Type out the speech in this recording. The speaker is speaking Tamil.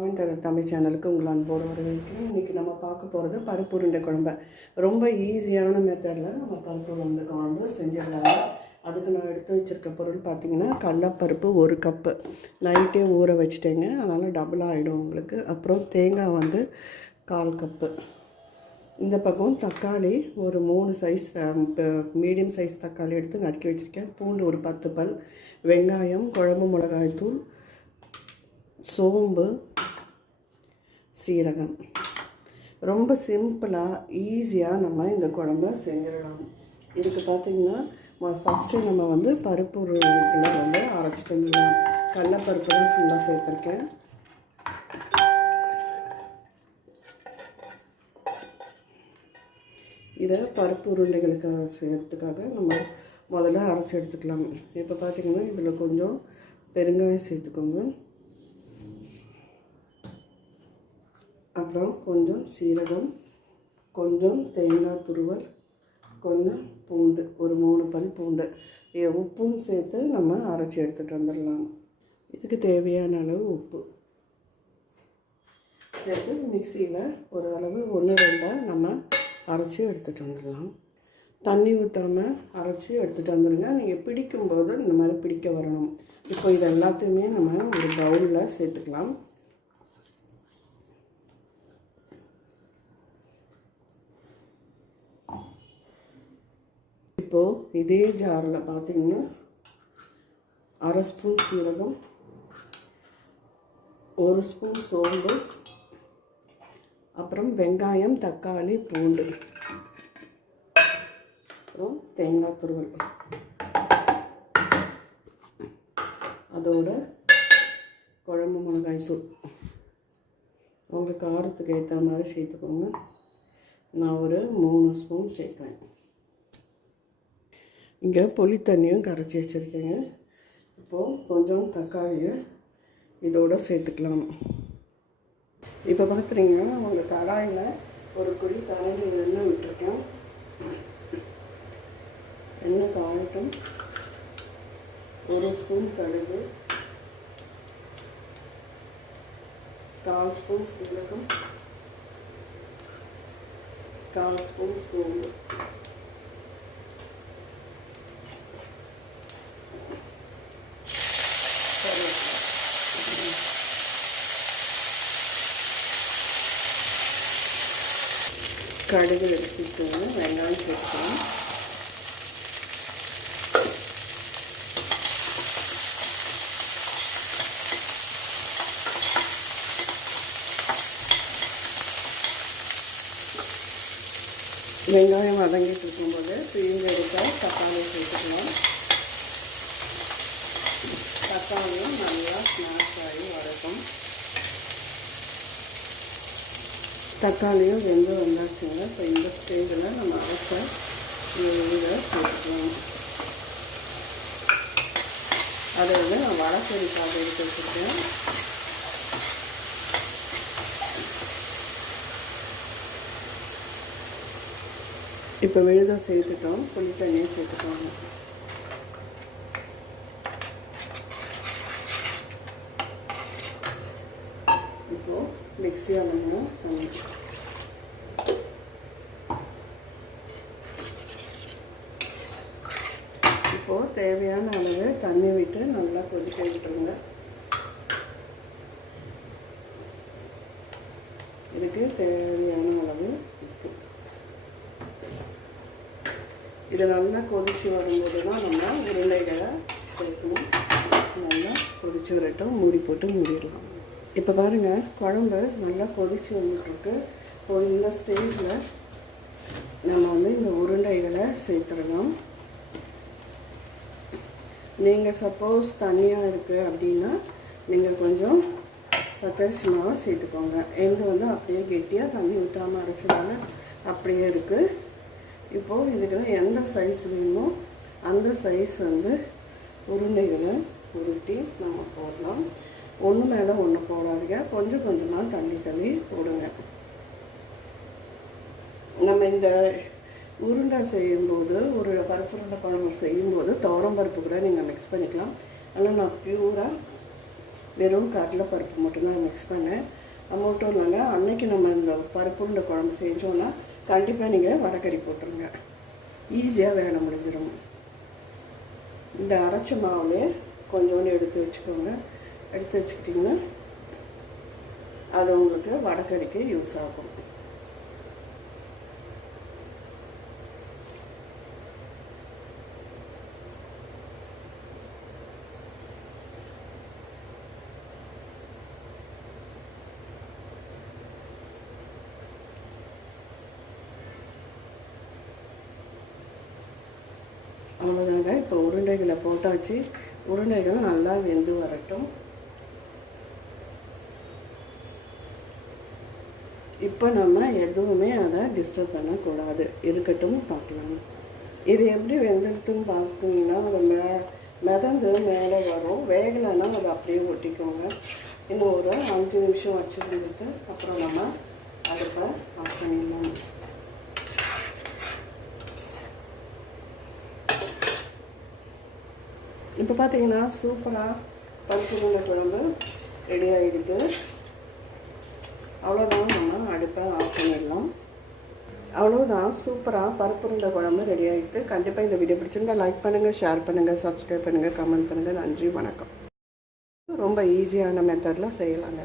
மாவின் தமிழ் சேனலுக்கு உங்களை அன்போடு வரவேற்கிறேன். இன்றைக்கி நம்ம பார்க்க போகிறது பருப்பு உருண்டை குழம்பு. ரொம்ப ஈஸியான மெத்தடில் நம்ம பருப்பு உருண்டை குழம்பு செஞ்சிடலாங்க. அதுக்கு நான் எடுத்து வச்சுருக்க பொருள் பார்த்திங்கன்னா கடலப்பருப்பு ஒரு கப்பு நைட்டே ஊற வச்சுட்டேங்க. அதனால் டபுள் ஆகிடும் உங்களுக்கு. அப்புறம் தேங்காய் வந்து கால் கப்பு இந்த பக்கம் தக்காளி ஒரு மூணு சைஸ் மீடியம் சைஸ் தக்காளி எடுத்து நறுக்கி வச்சுருக்கேன். பூண்டு ஒரு பத்து பல். வெங்காயம் குழம்பு மிளகாய் தூள் சோம்பு சீரகம். ரொம்ப சிம்பிளாக ஈஸியாக நம்ம இந்த குழம்ப செஞ்சிடலாம். இதுக்கு பார்த்தீங்கன்னா ஃபஸ்ட்டு நம்ம வந்து பருப்பு உருளைகளை வந்து அரைச்சிட்டு வந்துடலாம். கடலப்பருப்பு தான் ஃபுல்லாக சேர்த்துருக்கேன். இதை பருப்பு உருண்டைகளுக்காக செய்கிறதுக்காக நம்ம முதல்ல அரைச்சி எடுத்துக்கலாம். இப்போ பார்த்திங்கன்னா இதில் கொஞ்சம் பெருங்காயம் சேர்த்துக்கோங்க. அப்புறம் கொஞ்சம் சீரகம் கொஞ்சம் தேங்காய் துருவல் கொஞ்சம் பூண்டு ஒரு மூணு பல் பூண்டு. உப்பும் சேர்த்து நம்ம அரைச்சி எடுத்துகிட்டு வந்துடலாம். இதுக்கு தேவையான அளவு உப்பு. சேர்த்து மிக்சியில் ஒரு அளவு ஒன்று ரெண்டாக நம்ம அரைச்சி எடுத்துகிட்டு வந்துடலாம். தண்ணி ஊற்றாமல் அரைச்சி எடுத்துகிட்டு வந்துடுங்க. நீங்கள் பிடிக்கும்போது இந்த மாதிரி பிடிக்க வரணும். இப்போ இது எல்லாத்தையுமே நம்ம ஒரு பவுலில் சேர்த்துக்கலாம். இப்போது இதே ஜாரில் பார்த்தீங்கன்னா அரை ஸ்பூன் சீரகம் ஒரு ஸ்பூன் சோம்பு அப்புறம் வெங்காயம் தக்காளி பூண்டு அப்புறம் தேங்காய் துருவல் அதோட குழம்பு மிளகாய் தூள் உங்கள் காரத்துக்கு ஏற்ற மாதிரி சேர்த்துக்கோங்க நான் ஒரு மூணு ஸ்பூன் சேர்க்குறேன் இங்கே புளி தண்ணியும் கரைச்சி வச்சுருக்கேங்க. இப்போது கொஞ்சம் தக்காளியை இதோடு சேர்த்துக்கலாம். இப்போ பார்த்துட்டிங்கன்னா உங்கள் கடாயில் ஒரு குழி கரையில் எண்ணெய் விட்டுருக்கேன். எண்ணெய் காயட்டும். ஒரு ஸ்பூன் கடுகு. கால் ஸ்பூன் சீரகம். கால் ஸ்பூன் சோம்பு. கடுகு எடுத்துக்கோங்க. வெங்காயம் சேர்த்துக்கலாம் வெங்காயம் வதங்கிட்டு இருக்கும்போது பிரிஞ்சு எடுத்தால் தக்காளி சேர்த்துக்கலாம். தக்காளியும் நல்லா ஸ்நாக்ஸ் ஆகி வரட்டும் தக்காளியும் வெந்து வந்தாச்சுங்க. இப்போ இந்த ஸ்டேஜில் நம்ம அரைச்ச இதை சேர்த்துக்கலாம். அதை வந்து நான் வடக்கறிக்காக எடுத்து வச்சுருக்கேன். இப்போ விழுதம் சேர்த்துட்டோம். புளி தண்ணியை சேர்த்துட்டோம் மிக்சி மிக்ஸியால் தண்ணி இப்போது தேவையான அளவு தண்ணி விட்டு நல்லா கொதிக்க விட்டுருங்க இதுக்கு தேவையான அளவு உப்பு இது நல்லா கொதிச்சு வரும்போது தான் நம்ம உருளைகளை சேர்க்கணும் நல்லா கொதிச்சு வரட்டும் மூடி போட்டு மூடிடலாம் இப்போ பாருங்கள் குழம்பு நல்லா கொதிச்சு வந்துட்டுருக்கு. ஒரு இந்த ஸ்டேஜில் நம்ம வந்து இந்த உருண்டைகளை சேர்த்துடலாம் நீங்கள் சப்போஸ் தனியாக இருக்குது அப்படின்னா நீங்கள் கொஞ்சம் பச்சரிசி மாவை சேர்த்துக்கோங்க. எந்த வந்து அப்படியே கெட்டியாக தண்ணி ஊற்றாமல் அரைச்சதால அப்படியே இருக்குது இப்போது இதுக்கு எந்த சைஸ் வேணுமோ அந்த சைஸ் வந்து உருண்டைகளை உருட்டி நம்ம போடலாம். ஒன்று மேலே ஒன்று போடாதீங்க. கொஞ்சம் கொஞ்சமாக தள்ளி தள்ளி போடுங்க. நம்ம இந்த உருண்டை செய்யும்போது ஒரு பருப்பு உருண்டை குழம்பு செய்யும்போது துவரம் பருப்பு கூட நீங்கள் மிக்ஸ் பண்ணிக்கலாம். ஆனால் நான் பியூராக வெறும் கடலைப்பருப்பு மட்டும்தான் மிக்ஸ் பண்ணேன். அது மட்டும் இல்லைங்க அன்னைக்கு நம்ம இந்த பருப்பு உருண்டை குழம்பு செஞ்சோன்னா கண்டிப்பாக நீங்கள் வடக்கறி போட்டுருங்க. ஈஸியாக வேலை முடிஞ்சிடும் இந்த அரைச்ச மாவுலேயே கொஞ்சோண்டு எடுத்து வச்சுக்கோங்க. எடுத்து வச்சுக்கிட்டிங்கன்னா அது உங்களுக்கு வடக்கறிக்கு யூஸ் ஆகும். அவ்வளோதாங்க இப்போ உருண்டைகளை போட்டாச்சு. உருண்டைகள் நல்லா வெந்து வரட்டும். இப்போ நம்ம எதுவுமே அதை டிஸ்டர்ப் பண்ணக்கூடாது. இருக்கட்டும் பார்க்கலாம். இது எப்படி வெந்தெடுத்துன்னு பார்த்தீங்கன்னா அது மே மிதந்து மேலே வரும். வேகலைன்னா அதை அப்படியே ஒட்டிக்கோங்க. இன்னும் ஒரு அஞ்சு நிமிஷம் வச்சுருந்துட்டு அப்புறம் நம்ம அடுப்பை ஆஃப் பண்ணிடலாம். இப்போ பார்த்தீங்கன்னா சூப்பராக பருப்பு குழம்பு ரெடி ஆகிடுது அவ்வளோதான் நம்ம ஆஃப் பண்ணிடலாம் அவ்வளோதான் சூப்பராக பருப்பு குழம்பு ரெடி ஆகிட்டு கண்டிப்பாக இந்த வீடியோ பிடிச்சிருந்தா லைக் பண்ணுங்கள் ஷேர் பண்ணுங்கள் சப்ஸ்கிரைப் பண்ணுங்கள் கமெண்ட் பண்ணுங்கள் நன்றி வணக்கம். ரொம்ப ஈஸியான மெத்தடில் செய்யலாங்க.